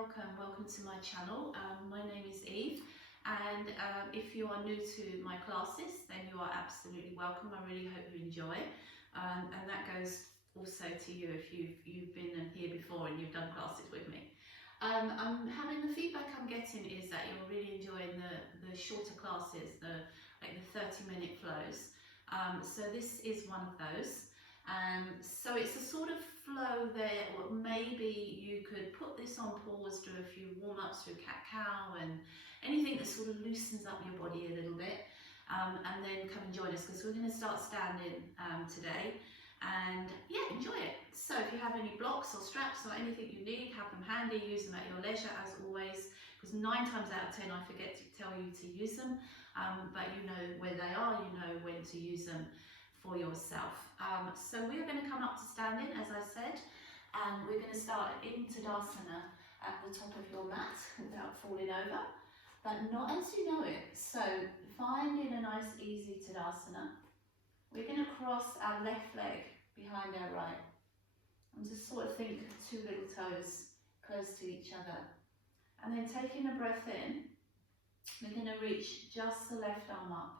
welcome to my channel. My name is Eve, and if you are new to my classes, then you are absolutely welcome. I really hope you enjoy, and that goes also to you if you've been here before and you've done classes with me. I'm having the feedback I'm getting is that you're really enjoying the shorter classes, like the 30-minute flows. So this is one of those. So it's a sort of flow there, or maybe you could put this on pause, do a few warm-ups through cat-cow and anything that sort of loosens up your body a little bit, and then come and join us because we're going to start standing today, and yeah, enjoy it. So if you have any blocks or straps or anything you need, have them handy, use them at your leisure as always, because 9 times out of 10 I forget to tell you to use them, but you know where they are, you know when to use them for yourself. So we're going to come up to standing, as I said, and we're going to start in Tadasana at the top of your mat without falling over, but not as you know it. So finding a nice easy Tadasana. We're going to cross our left leg behind our right and just sort of think 2 little toes close to each other, and then taking a breath in, we're going to reach just the left arm up.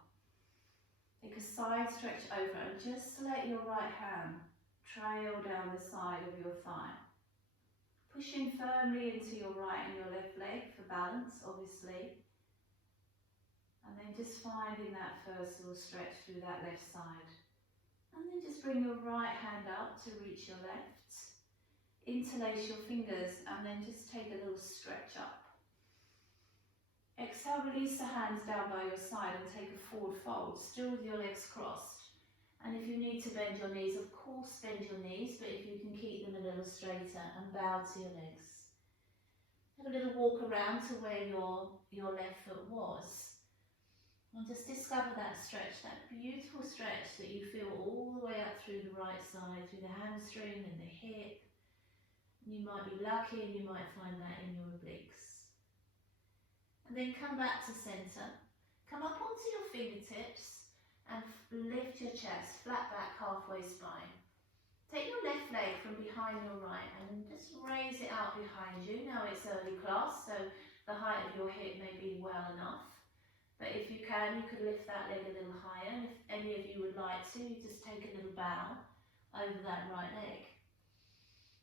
Take a side stretch over and just let your right hand trail down the side of your thigh. Pushing firmly into your right and your left leg for balance, obviously. And then just finding that first little stretch through that left side. And then just bring your right hand up to reach your left. Interlace your fingers and then just take a little stretch up. Exhale, release the hands down by your side and take a forward fold, still with your legs crossed. And if you need to bend your knees, of course bend your knees, but if you can keep them a little straighter and bow to your legs. Have a little walk around to where your left foot was. And just discover that stretch, that beautiful stretch that you feel all the way up through the right side, through the hamstring and the hip. You might be lucky and you might find that in your obliques. And then come back to centre. Come up onto your fingertips and lift your chest, flat back, halfway spine. Take your left leg from behind your right and just raise it out behind you. Now it's early class, so the height of your hip may be well enough. But if you can, you could lift that leg a little higher. And if any of you would like to, you just take a little bow over that right leg.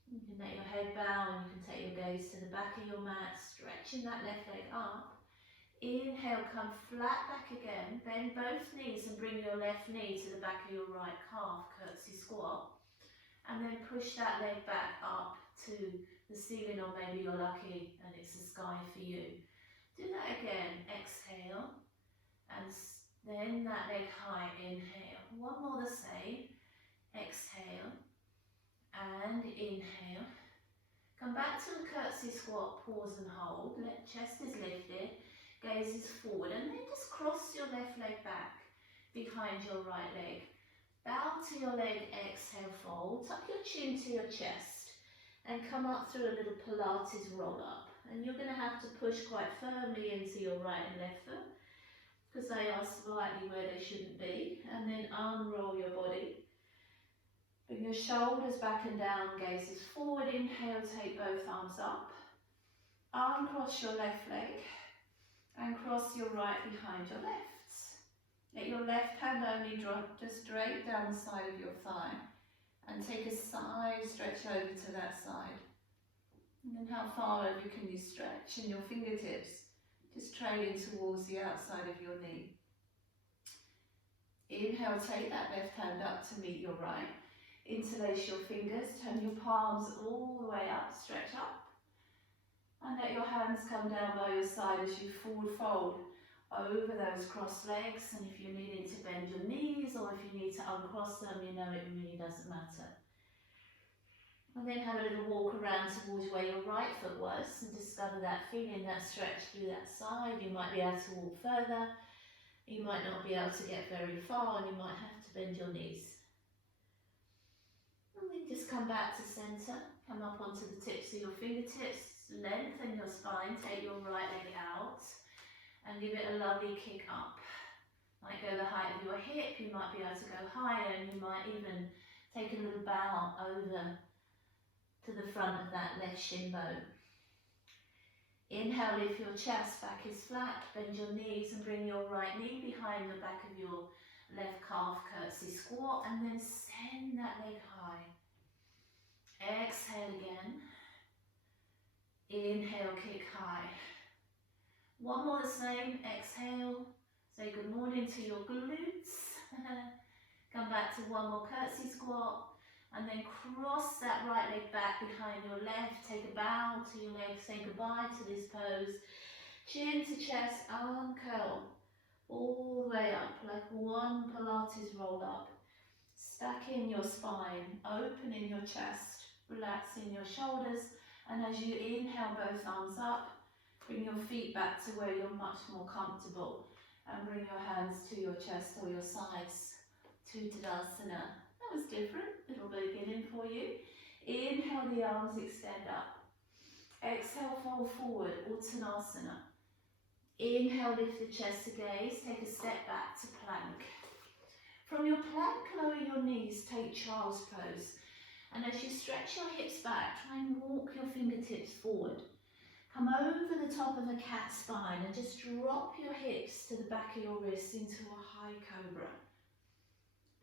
You can let your head bow and you can take your gaze to the back of your mat, stretching that left leg up. Inhale, come flat back again, bend both knees and bring your left knee to the back of your right calf, curtsy squat. And then push that leg back up to the ceiling, or maybe you're lucky and it's the sky for you. Do that again, exhale, and then that leg high, inhale. One more the same, exhale, and inhale. Come back to the curtsy squat, pause and hold, chest is lifted. Gaze is forward, and then just cross your left leg back behind your right leg. Bow to your leg, exhale, fold. Tuck your chin to your chest and come up through a little Pilates roll up. And you're going to have to push quite firmly into your right and left foot because they are slightly where they shouldn't be. And then unroll your body. Bring your shoulders back and down, gaze is forward. Inhale, take both arms up. Uncross your left leg. And cross your right behind your left. Let your left hand only drop just straight down the side of your thigh. And take a side stretch over to that side. And then how far over can you stretch? And your fingertips just trailing towards the outside of your knee. Inhale, take that left hand up to meet your right. Interlace your fingers, turn your palms all the way up, stretch up. And let your hands come down by your side as you forward fold over those crossed legs. And if you're needing to bend your knees or if you need to uncross them, you know it really doesn't matter. And then have a little walk around towards where your right foot was and discover that feeling, that stretch through that side. You might be able to walk further. You might not be able to get very far and you might have to bend your knees. And then just come back to centre. Come up onto the tips of your fingertips. Lengthen your spine, take your right leg out and give it a lovely kick up. Might go the height of your hip, you might be able to go higher, and you might even take a little bow over to the front of that left shin bone. Inhale, lift your chest, back is flat, bend your knees and bring your right knee behind the back of your left calf, curtsy squat, and then send that leg high. Exhale again. Inhale, kick high. One more the same, exhale, say good morning to your glutes. Come back to one more curtsy squat, and then cross that right leg back behind your left. Take a bow to your leg, say goodbye to this pose. Chin to chest, arm curl, all the way up, like one Pilates roll up. Stacking your spine, opening your chest, relaxing your shoulders, and as you inhale both arms up, bring your feet back to where you're much more comfortable, and bring your hands to your chest or your sides. To Tadasana. That was different, little beginning for you. Inhale, the arms extend up. Exhale, fold forward, Uttanasana. Inhale, lift the chest to gaze, take a step back to plank. From your plank, lower your knees, take child's pose. And as you stretch your hips back, try and walk your fingertips forward. Come over the top of a cat spine and just drop your hips to the back of your wrists into a high cobra.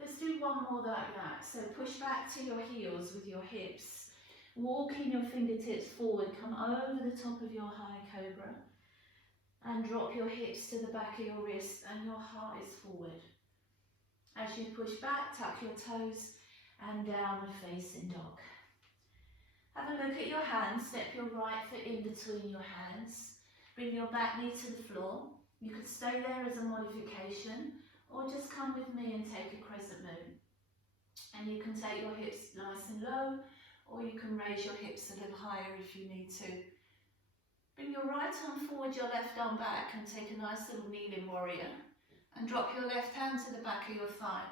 Let's do one more like that. So push back to your heels with your hips. Walking your fingertips forward, come over the top of your high cobra. And drop your hips to the back of your wrists and your heart is forward. As you push back, tuck your toes and downward facing dog. Have a look at your hands. Step your right foot in between your hands. Bring your back knee to the floor. You could stay there as a modification, or just come with me and take a crescent moon. And you can take your hips nice and low, or you can raise your hips a little higher if you need to. Bring your right arm forward, your left arm back, and take a nice little kneeling warrior. And drop your left hand to the back of your thigh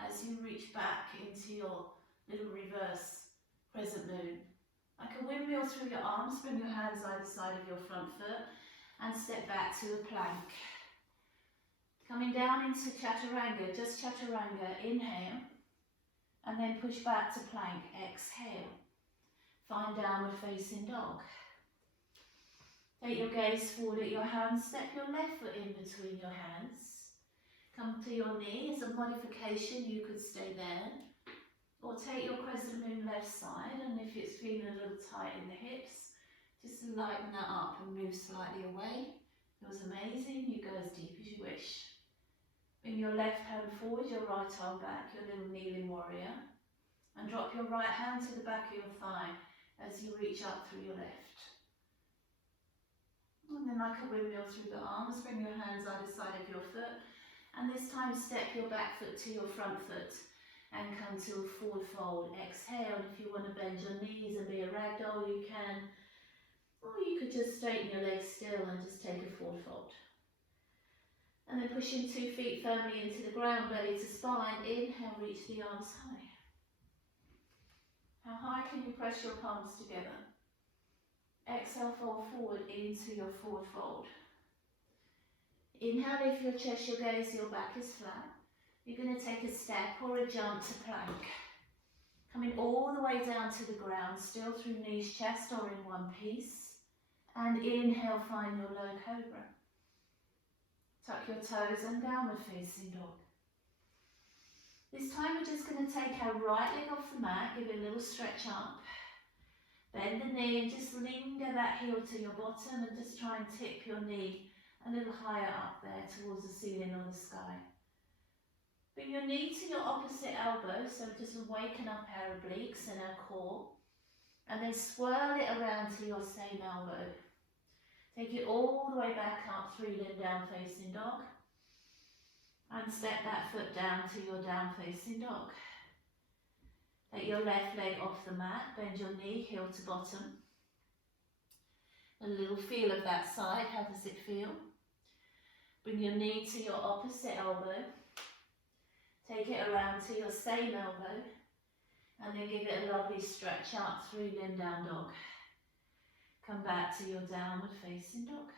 as you reach back into your little reverse crescent moon. Like a windmill through your arms, bring your hands either side of your front foot and step back to a plank. Coming down into chaturanga, just chaturanga, inhale, and then push back to plank, exhale. Find downward facing dog. Take your gaze forward at your hands, step your left foot in between your hands. Come to your knee, as a modification you could stay there. Or take your crescent moon left side, and if it's feeling a little tight in the hips, just lighten that up and move slightly away. Feels amazing, you go as deep as you wish. Bring your left hand forward, your right arm back, your little kneeling warrior. And drop your right hand to the back of your thigh as you reach up through your left. And then like a windmill through the arms, bring your hands either side of your foot. And this time step your back foot to your front foot and come to a forward fold. Exhale, if you want to bend your knees and be a ragdoll, you can. Or you could just straighten your legs still and just take a forward fold. And then pushing 2 feet firmly into the ground, belly to spine. Inhale, reach the arms high. How high can you press your palms together? Exhale, fold forward into your forward fold. Inhale, lift your chest, your gaze, your back is flat. You're going to take a step or a jump to plank. Coming all the way down to the ground, still through knees, chest, or in one piece. And inhale, find your low cobra. Tuck your toes and downward facing dog. This time we're just going to take our right leg off the mat, give it a little stretch up. Bend the knee and just linger that heel to your bottom and just try and tip your knee a little higher up there towards the ceiling or the sky. Bring your knee to your opposite elbow, so just waken up our obliques and our core. And then swirl it around to your same elbow. Take it all the way back up, 3 limb down facing dog. And step that foot down to your down facing dog. Take your left leg off the mat, bend your knee, heel to bottom. A little feel of that side, how does it feel? Bring your knee to your opposite elbow. Take it around to your same elbow. And then give it a lovely stretch up, 3 limb down dog. Come back to your downward facing dog.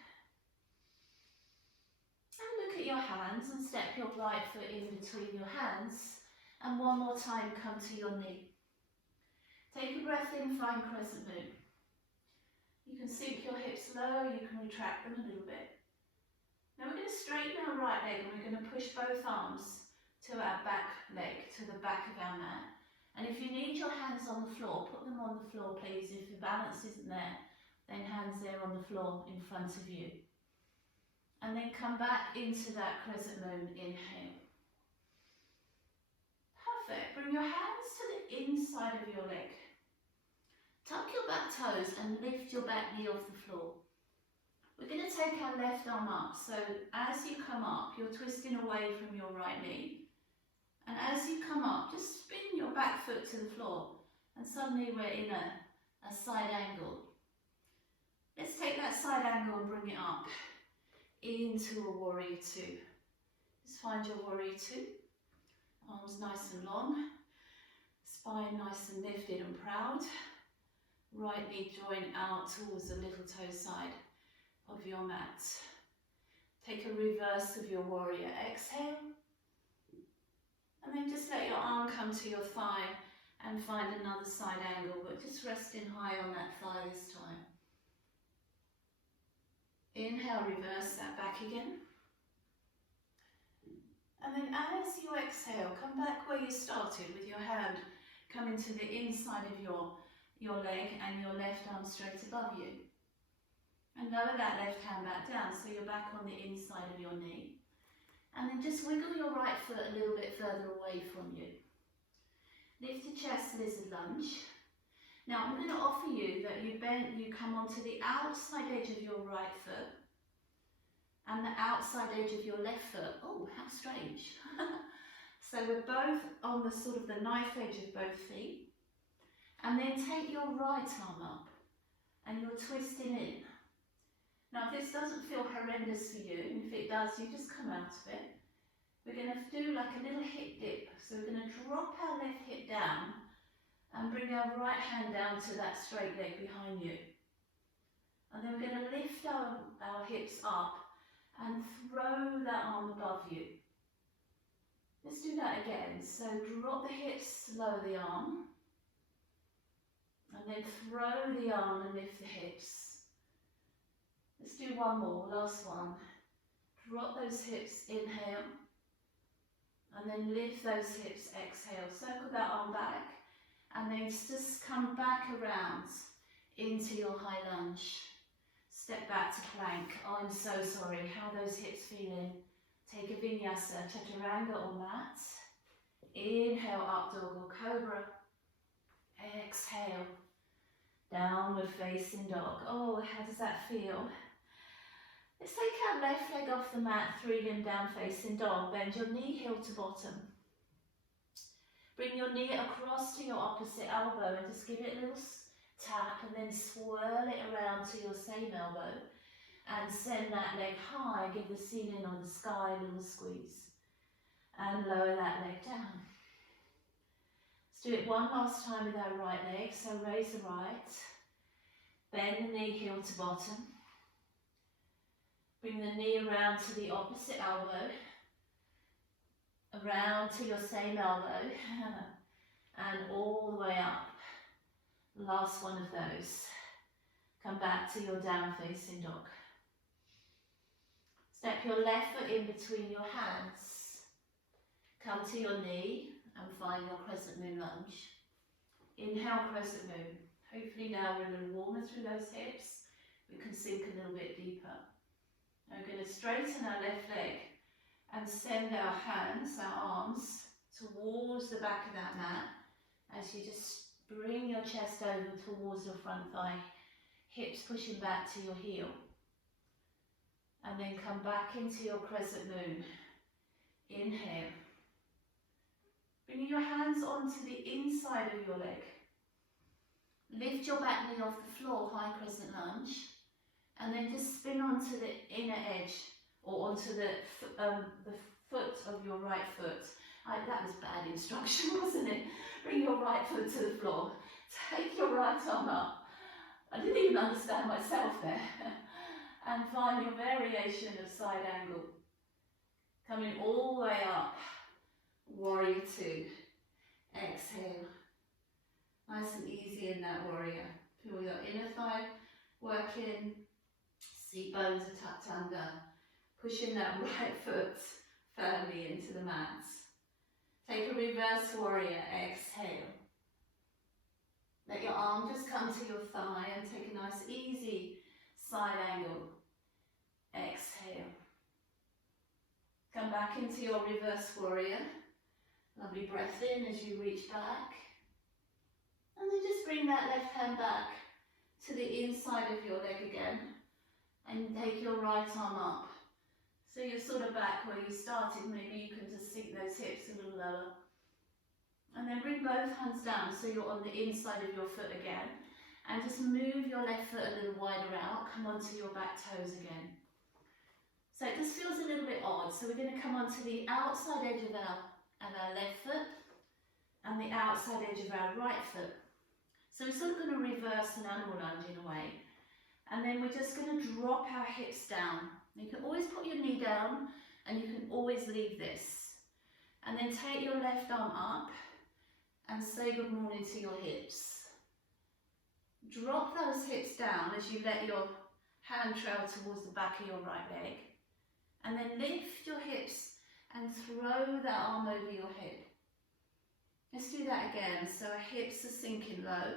And look at your hands and step your right foot in between your hands. And one more time, come to your knee. Take a breath in, find crescent moon. You can sink your hips slow, you can retract them a little bit. Now we're going to straighten our right leg and we're going to push both arms to our back leg, to the back of our mat. And if you need your hands on the floor, put them on the floor please. If your balance isn't there, then hands there on the floor in front of you. And then come back into that crescent moon, inhale. Perfect. Bring your hands to the inside of your leg. Tuck your back toes and lift your back knee off the floor. We're going to take our left arm up. So as you come up, you're twisting away from your right knee. And as you come up, just spin your back foot to the floor. And suddenly we're in a side angle. Let's take that side angle and bring it up into a warrior two. Just find your warrior two. Arms nice and long. Spine nice and lifted and proud. Right knee joint out towards the little toe side of your mat. Take a reverse of your warrior. Exhale. And then just let your arm come to your thigh and find another side angle, but just resting high on that thigh this time. Inhale, reverse that back again. And then as you exhale, come back where you started with your hand coming to the inside of your leg and your left arm straight above you. And lower that left hand back down so you're back on the inside of your knee. And then just wiggle your right foot a little bit further away from you. Lift the chest, lizard lunge. Now I'm going to offer you that you come onto the outside edge of your right foot and the outside edge of your left foot. Oh, how strange. So we're both on the sort of the knife edge of both feet. And then take your right arm up and you're twisting in. Now if this doesn't feel horrendous for you, and if it does, you just come out of it. We're going to do like a little hip dip. So we're going to drop our left hip down and bring our right hand down to that straight leg behind you. And then we're going to lift our hips up and throw that arm above you. Let's do that again. So drop the hips, lower the arm. And then throw the arm and lift the hips. Let's do one more, last one. Drop those hips, inhale. And then lift those hips, exhale. Circle that arm back. And then just come back around into your high lunge. Step back to plank. Oh, I'm so sorry. How are those hips feeling? Take a vinyasa, chaturanga or mat. Inhale, up dog or cobra. Exhale, downward facing dog. Oh, how does that feel? Let's take our left leg off the mat, 3-limb down facing dog. Bend your knee heel to bottom. Bring your knee across to your opposite elbow and just give it a little tap and then swirl it around to your same elbow and send that leg high. Give the ceiling or the sky a little squeeze and lower that leg down. Let's do it one last time with our right leg. So raise the right, bend the knee heel to bottom. Bring the knee around to the opposite elbow, around to your same elbow, and all the way up. Last one of those. Come back to your down facing dog. Step your left foot in between your hands. Come to your knee and find your crescent moon lunge. Inhale, crescent moon. Hopefully now we're a little warmer through those hips. We can sink a little bit deeper. Now we're going to straighten our left leg and send our hands, our arms, towards the back of that mat as you just bring your chest over towards your front thigh, hips pushing back to your heel. And then come back into your crescent moon. Inhale. Bringing your hands onto the inside of your leg. Lift your back knee off the floor, high crescent lunge. And then just spin onto the inner edge or onto the foot of your right foot. That was bad instruction, wasn't it? Bring your right foot to the floor. Take your right arm up. I didn't even understand myself there. And find your variation of side angle. Coming all the way up. Warrior two. Exhale. Nice and easy in that warrior. Feel your inner thigh working. Seat bones are tucked under, pushing that right foot firmly into the mat. Take a reverse warrior, exhale. Let your arm just come to your thigh and take a nice easy side angle. Exhale. Come back into your reverse warrior. Lovely breath in as you reach back. And then just bring that left hand back to the inside of your leg again. And take your right arm up. So you're sort of back where you started. Maybe you can just sink those hips a little lower. And then bring both hands down so you're on the inside of your foot again. And just move your left foot a little wider out. Come onto your back toes again. So it just feels a little bit odd. So we're going to come onto the outside edge of our left foot and the outside edge of our right foot. So we're sort of going to reverse an animal lunge in a way. And then we're just going to drop our hips down. You can always put your knee down and you can always leave this. And then take your left arm up and say good morning to your hips. Drop those hips down as you let your hand trail towards the back of your right leg. And then lift your hips and throw that arm over your head. Let's do that again. So our hips are sinking low.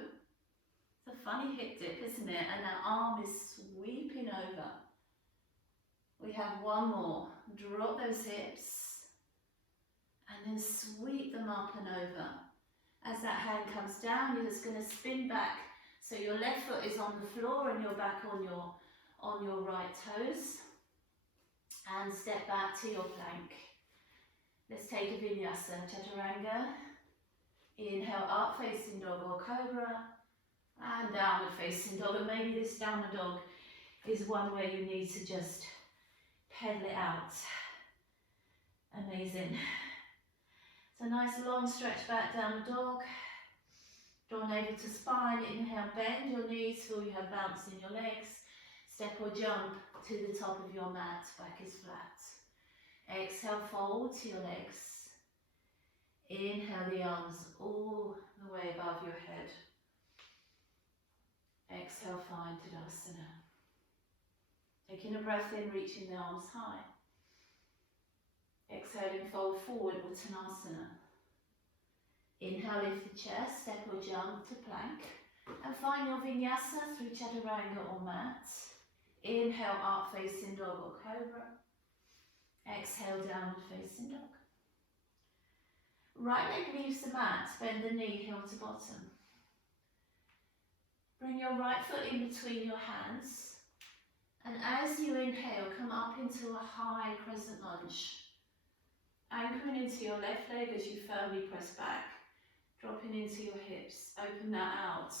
It's a funny hip dip, isn't it? And our arm is sweeping over. We have one more. Drop those hips and then sweep them up and over. As that hand comes down, you're just going to spin back. So your left foot is on the floor and you're back on your right toes. And step back to your plank. Let's take a Vinyasa, Chaturanga. Inhale up, facing dog or cobra. And downward facing dog. And maybe this downward dog is one where you need to just pedal it out. Amazing. So nice long stretch back, downward dog. Draw navel to spine. Inhale, bend your knees, feel you have bounce in your legs. Step or jump to the top of your mat, back is flat. Exhale, fold to your legs. Inhale the arms all the way above your head. Exhale, find Tadasana. Taking a breath in, reaching the arms high. Exhaling, fold forward, Uttanasana. Inhale, lift the chest, step or jump to plank. And find your Vinyasa through Chaturanga or mat. Inhale, up facing dog or cobra. Exhale, downward facing dog. Right leg leaves the mat, bend the knee, heel to bottom. Bring your right foot in between your hands. And as you inhale, come up into a high crescent lunge. Anchoring into your left leg as you firmly press back. Dropping into your hips. Open that out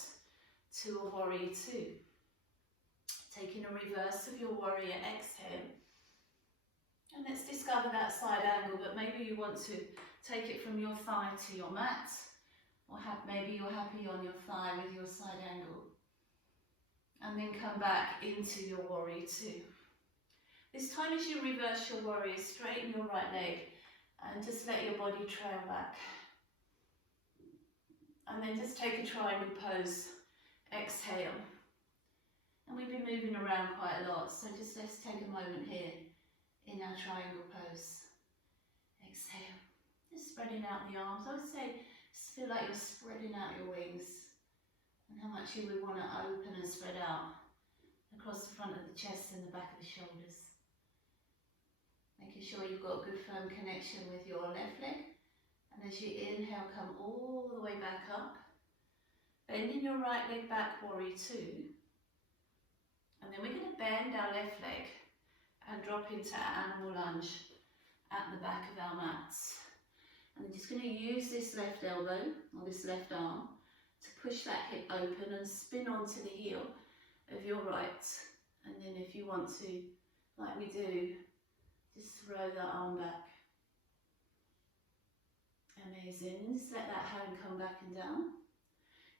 to a warrior two. Taking a reverse of your warrior, exhale. And let's discover that side angle, but maybe you want to take it from your thigh to your mat, or maybe you're happy on your thigh with your side angle. And then come back into your warrior two. This time as you reverse your warrior, straighten your right leg and just let your body trail back. And then just take a triangle pose, exhale. And we've been moving around quite a lot, so just let's take a moment here in our triangle pose. Exhale. Just spreading out the arms. I would say just feel like you're spreading out your wings and how much you would want to open and spread out across the front of the chest and the back of the shoulders. Making sure you've got a good firm connection with your left leg. And as you inhale, come all the way back up. Bending your right leg back, warrior two. And then we're going to bend our left leg and drop into our animal lunge at the back of our mats. And we're just going to use this left elbow or this left arm to push that hip open and spin onto the heel of your right. And then if you want to, like we do, just throw that arm back. Amazing. Just let that hand come back and down.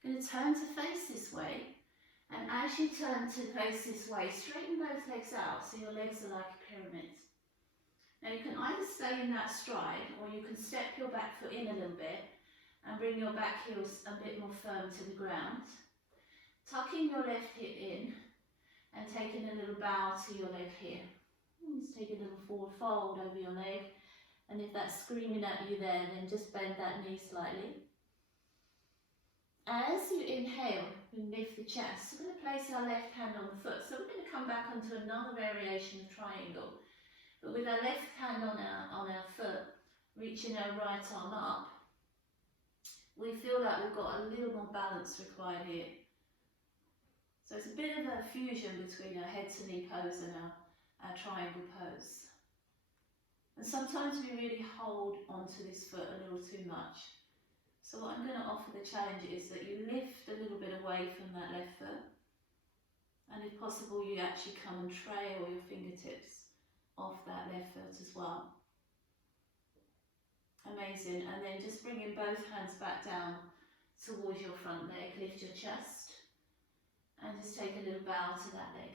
Going to turn to face this way. And as you turn to face this way, straighten both legs out so your legs are like a pyramid. Now you can either stay in that stride or you can step your back foot in a little bit and bring your back heels a bit more firm to the ground. Tucking your left hip in and taking a little bow to your leg here. Just take a little forward fold over your leg, and if that's screaming at you there, then just bend that knee slightly. As you inhale, we lift the chest. We're going to place our left hand on the foot. So we're going to come back onto another variation of triangle. But with our left hand on our foot, reaching our right arm up, we feel like we've got a little more balance required here. So it's a bit of a fusion between our head to knee pose and our triangle pose. And sometimes we really hold onto this foot a little too much. So what I'm going to offer the challenge is that you lift a little bit away from that left foot, and if possible you actually come and trail your fingertips off that left foot as well. Amazing. And then just bringing both hands back down towards your front leg, lift your chest, and just take a little bow to that leg.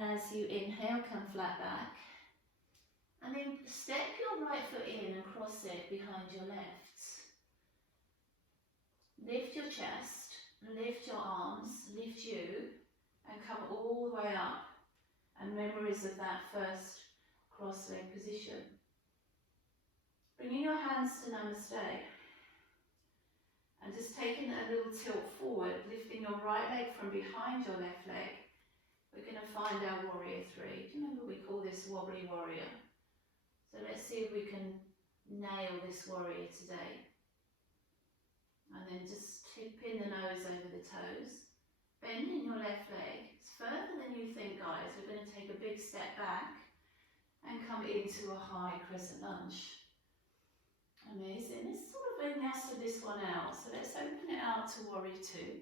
As you inhale, come flat back. And then step your right foot in and cross it behind your left. Lift your chest, lift your arms, lift you, and come all the way up. And memories of that first cross leg position. Bringing your hands to Namaste. And just taking a little tilt forward, lifting your right leg from behind your left leg. We're going to find our warrior three. Do you remember we call this wobbly warrior? So let's see if we can nail this warrior today. And then just tipping the nose over the toes. Bending your left leg. It's further than you think, guys. We're going to take a big step back and come into a high crescent lunge. Amazing. Let's sort of vinyasa this one out. So let's open it out to warrior two.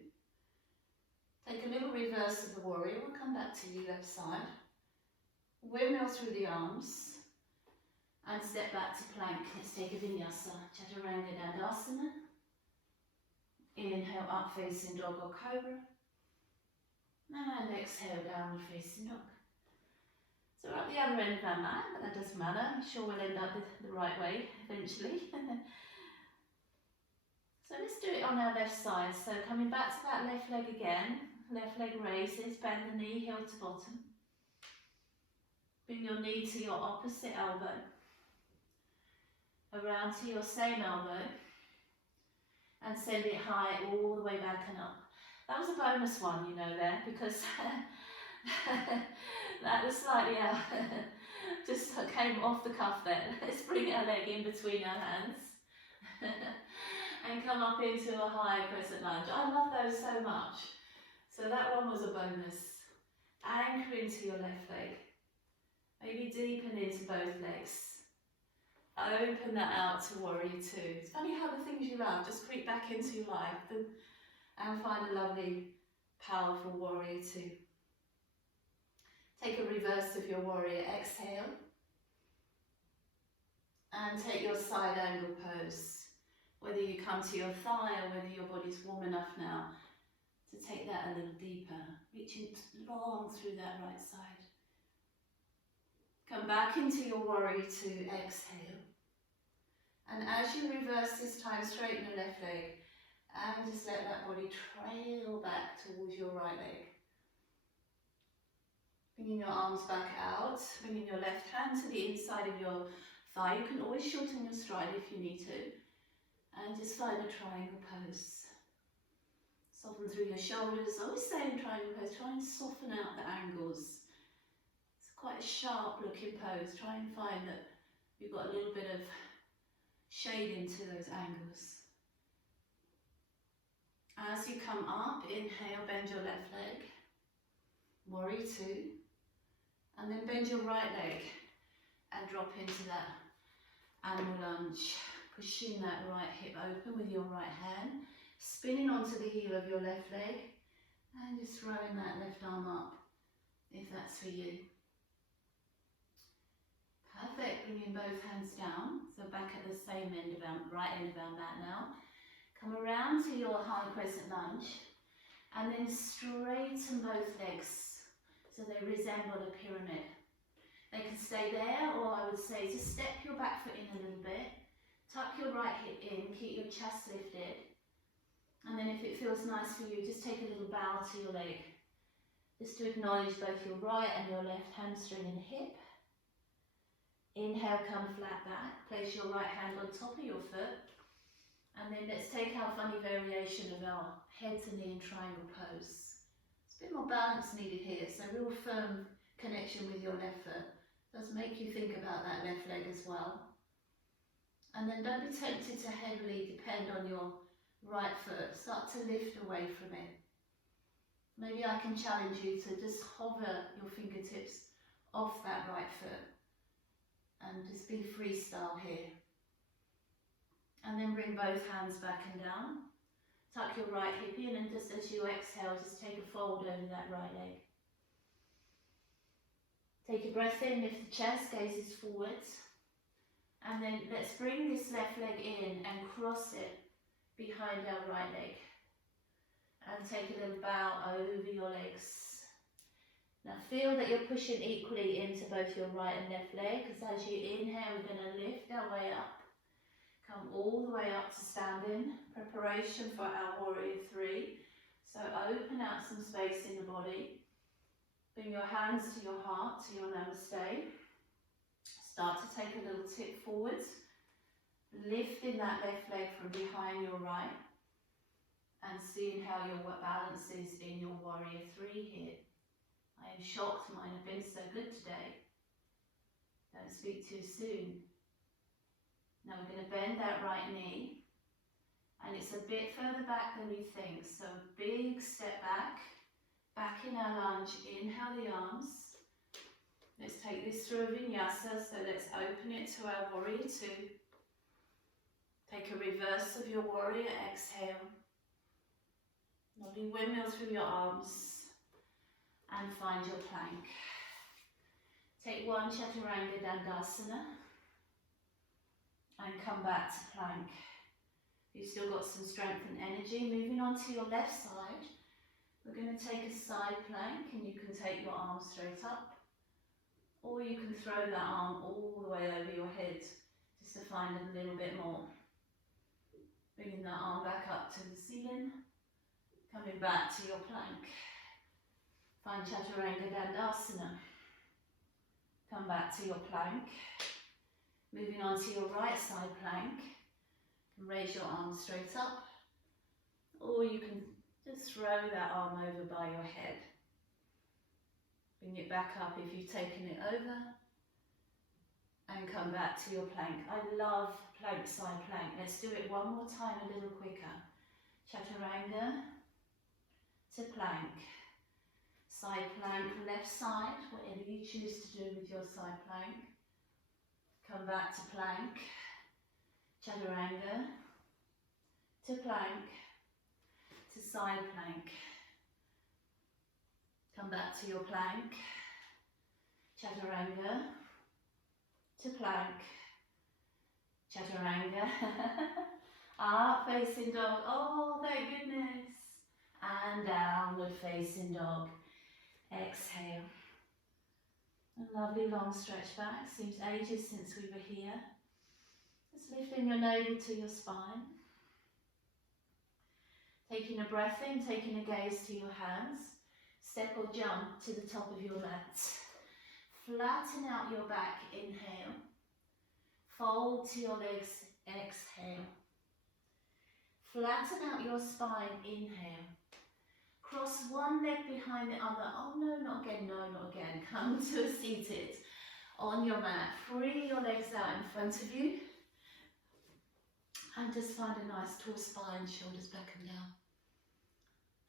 Take a little reverse of the warrior. We'll come back to you left side. Windmill through the arms. And step back to plank. Let's take a vinyasa, chaturanga dandasana. Inhale, up facing dog or cobra. And exhale, downward facing dog. So we're at the other end of our mat, but that doesn't matter. I'm sure we'll end up the right way eventually. So let's do it on our left side. So coming back to that left leg again. Left leg raises, bend the knee, heel to bottom. Bring your knee to your opposite elbow. Around to your same elbow, and send it high all the way back and up. That was a bonus one, you know, there, because that was slightly just came off the cuff there. Let's bring our leg in between our hands and come up into a high crescent lunge. I love those so much. So that one was a bonus. Anchor into your left leg. Maybe deepen into both legs. Open that out to warrior two. It's funny how the things you love just creep back into your life and find a lovely, powerful warrior two. Take a reverse of your warrior, exhale. And take your side angle pose. Whether you come to your thigh or whether your body's warm enough now to take that a little deeper. Reaching long through that right side. Come back into your warrior two, exhale. And as you reverse this time, straighten your left leg and just let that body trail back towards your right leg. Bringing your arms back out, bringing your left hand to the inside of your thigh. You can always shorten your stride if you need to. And just find a triangle pose. Soften through your shoulders. I always say in triangle pose, try and soften out the angles. Quite a sharp looking pose. Try and find that you've got a little bit of shading to those angles. As you come up, inhale, bend your left leg. Warrior two. And then bend your right leg and drop into that animal lunge. Pushing that right hip open with your right hand. Spinning onto the heel of your left leg. And just throwing that left arm up, if that's for you. Perfect, bringing both hands down, so back at the same end of our, right end of our mat now. Come around to your high crescent lunge, and then straighten both legs, so they resemble a pyramid. They can stay there, or I would say just step your back foot in a little bit, tuck your right hip in, keep your chest lifted, And then if it feels nice for you, just take a little bow to your leg. Just to acknowledge both your right and your left hamstring and hip. Inhale, come flat back. Place your right hand on top of your foot. And then let's take our funny variation of our head to knee in triangle pose. It's a bit more balance needed here, so real firm connection with your left foot. Does make you think about that left leg as well. And then don't be tempted to heavily depend on your right foot. Start to lift away from it. Maybe I can challenge you to just hover your fingertips off that right foot and just be freestyle here. And then bring both hands back and down. Tuck your right hip in, and just as you exhale, just take a fold over that right leg. Take a breath in, lift the chest, gazes forwards. And then let's bring this left leg in and cross it behind our right leg. And take a little bow over your legs. Now feel that you're pushing equally into both your right and left leg, because as you inhale, we're going to lift our way up. Come all the way up to standing. Preparation for our warrior three. So open out some space in the body. Bring your hands to your heart, to your namaste. Start to take a little tip forwards. Lifting that left leg from behind your right. And seeing how your balance is in your warrior three here. I am shocked mine have been so good today. Don't speak too soon. Now we're going to bend that right knee, and it's a bit further back than we think, so big step back, back in our lunge, inhale the arms. Let's take this through a vinyasa, so let's open it to our warrior two. Take a reverse of your warrior, exhale. Lovely windmill through your arms, and find your plank. Take one chaturanga dandasana. And come back to plank. You've still got some strength and energy. Moving on to your left side, we're going to take a side plank, and you can take your arm straight up, or you can throw that arm all the way over your head just to find a little bit more. Bringing that arm back up to the ceiling, coming back to your plank. Find chaturanga dandasana. Come back to your plank. Moving on to your right side plank, raise your arm straight up, or you can just throw that arm over by your head. Bring it back up if you've taken it over, and come back to your plank. I love plank, side plank. Let's do it one more time, a little quicker. Chaturanga to plank. Side plank, left side, whatever you choose to do with your side plank. Come back to plank, chaturanga, to plank, to side plank. Come back to your plank, chaturanga, to plank, chaturanga, up facing dog, oh thank goodness, and downward facing dog, exhale. A lovely long stretch back, seems ages since we were here. Just lifting your navel to your spine. Taking a breath in, taking a gaze to your hands. Step or jump to the top of your mat. Flatten out your back, inhale. Fold to your legs, exhale. Flatten out your spine, inhale. Cross one leg behind the other. Oh no, not again, no, not again. Come to a seated on your mat. Free your legs out in front of you. And just find a nice tall spine, shoulders back and down.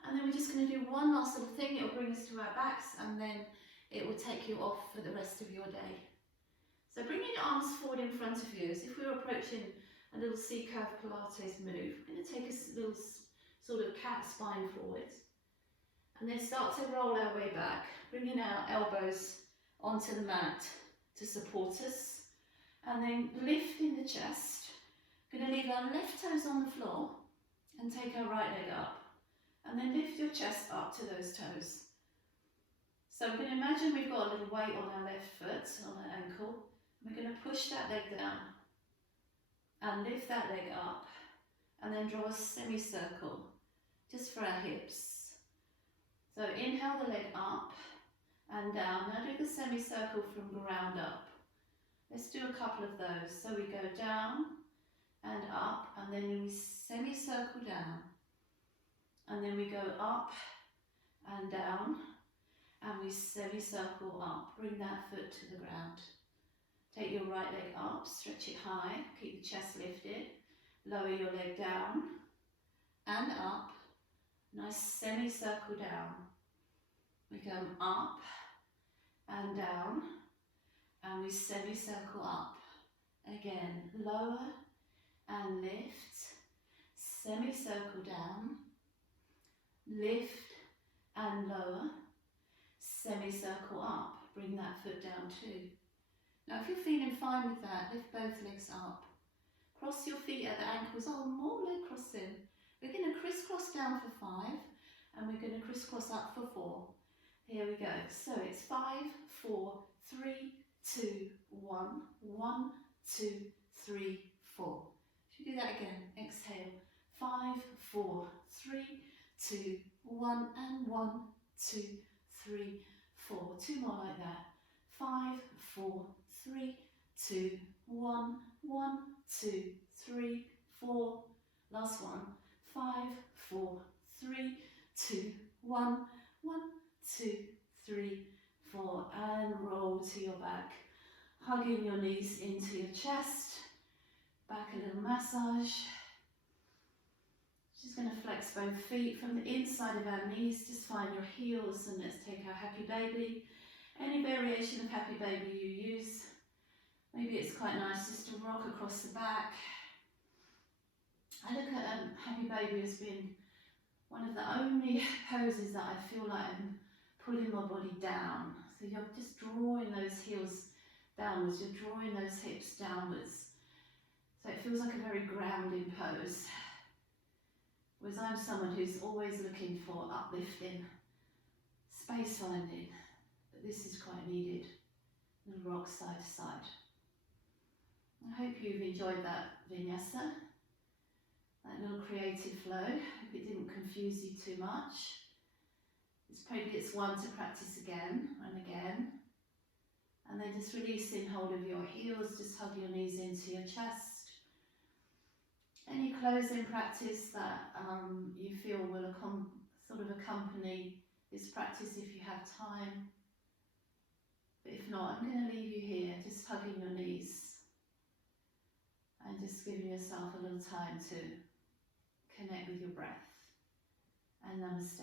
And then we're just going to do one last little thing. It will bring us to our backs, and then it will take you off for the rest of your day. So bringing your arms forward in front of you, as if we were approaching a little C-curve Pilates move. We're going to take a little sort of cat spine forward. And then start to roll our way back, bringing our elbows onto the mat to support us. And then lifting the chest. We're going to leave our left toes on the floor and take our right leg up. And then lift your chest up to those toes. So we're going to imagine we've got a little weight on our left foot, on our ankle. We're going to push that leg down and lift that leg up. And then draw a semicircle just for our hips. So inhale the leg up and down. Now do the semicircle from ground up. Let's do a couple of those. So we go down and up, and then we semicircle down. And then we go up and down, and we semicircle up. Bring that foot to the ground. Take your right leg up, stretch it high, keep the chest lifted. Lower your leg down and up. Nice semicircle down. We go up and down, and we semicircle up. Again, lower and lift, semicircle down, lift and lower, semicircle up. Bring that foot down too. Now if you're feeling fine with that, lift both legs up. Cross your feet at the ankles. Oh, more leg crossing. We're going to crisscross down for 5, and we're going to crisscross up for 4. Here we go. So it's 5, 4, 3, 2, 1, 1, 2, 3, 4. Should we do that again? Exhale. 5, 4, 3, 2, 1, and 1, 2, 3, 4. 2 more like that. 5, 4, 3, 2, 1, 1, 2, 3, 4. Last one. 5, 4, 3, 2, 1, 1, 2, 3, 4. And roll to your back. Hugging your knees into your chest. Back a little massage. Just going to flex both feet from the inside of our knees. Just find your heels, and let's take our happy baby. Any variation of happy baby you use. Maybe it's quite nice just to rock across the back. I look at happy baby as being one of the only poses that I feel like I'm pulling my body down. So you're just drawing those heels downwards, you're drawing those hips downwards. So it feels like a very grounding pose. Whereas I'm someone who's always looking for uplifting, space finding, but this is quite needed. Little rock side to side. I hope you've enjoyed that vinyasa, that little creative flow. Hope it didn't confuse you too much. It's one to practice again and again. And then just releasing hold of your heels, just hug your knees into your chest. Any closing practice that you feel will sort of accompany this practice if you have time. But if not, I'm going to leave you here, just hugging your knees and just giving yourself a little time to connect with your breath. And namaste.